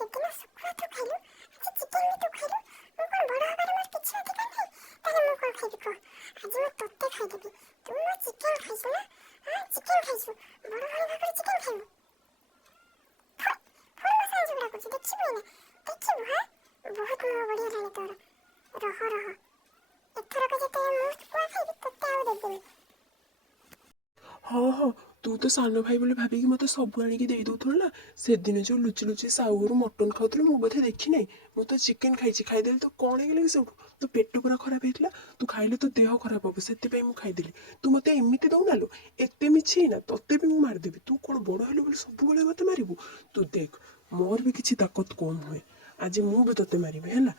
ସେଦିନ ଶୁଖୁଆ ତୁ ଖାଇଲୁ, ଆଜି ଚିକେନ ବି ତୁ ଖାଇଲୁ। ମୁଁ କଣ ବଡ଼ ହବାରେ ମୋର କିଛି ଅଧିକାର ନାହିଁ? ତାହେଲେ ମୁଁ କଣ ଖାଇବି କହ? ଆଜି ମୁଁ ତୋତେ ଖାଇଦେବି। ତୁ ମୋ ଚିକେନ ଖାଇଛୁ ନା? ହଁ ଚିକେନ ଖାଇଛୁ, ବଡ଼ ଭାଇ ଭାବରେ ଚିକେନ ଖାଇବୁ। ଫୁଣି ମୋ ସାଙ୍ଗେ ଝଗଡ଼ା କରୁଛୁ, ଦେଖିବୁ ଏଇନା ଦେଖିବୁ। ହଁ ବହୁତ ମୁହଁ ବଢ଼ିଗଲାଣି ତୋର। ରହ ଏଥରକ ଯେତେବେଳେ ମୁଁ ଶୁଖୁଆ ଖାଇବି ତୋତେ ଆଉ ଦେବିନି। ହଁ ହଁ, ତୁ ତ ସାନ ଭାଇ ବୋଲି ଭାବିକି ମତେ ସବୁ ଆଣିକି ଦେଇ ଦଉଥିଲୁ ନା। ସେଦିନ ଯୋଉ ଲୁଚି ଲୁଚି ସାହୁ ଘରୁ ମଟନ ଖାଉଥିଲୁ ମୁଁ ବୋଧେ ଦେଖିନାହିଁ। ମୁଁ ତ ଚିକେନ ଖାଇଛି, ଖାଇଦେଲି ତ କଣ ହେଇଗଲା କି ସେଉଠୁ? ତୋ ପେଟ ପୁରା ଖରାପ ହେଇଥିଲା, ତୁ ଖାଇଲେ ତୋ ଦେହ ଖରାପ ହବ, ସେଥିପାଇଁ ମୁଁ ଖାଇଦେଲି। ତୁ ମତେ ଏମିତି ଦଉନାଲୁ, ଏତେ ମିଛି ନା ତତେ ବି ମୁଁ ମାରିଦେବି। ତୁ କଣ ବଡ ହେଲୁ ବୋଲି ସବୁବେଳେ ମତେ ମାରିବୁ? ତୁ ଦେଖ, ମୋର ବି କିଛି ତାକତ କମ ହୁଏ। ଆଜି ମୁଁ ବି ତତେ ମାରିବି ହେଲା।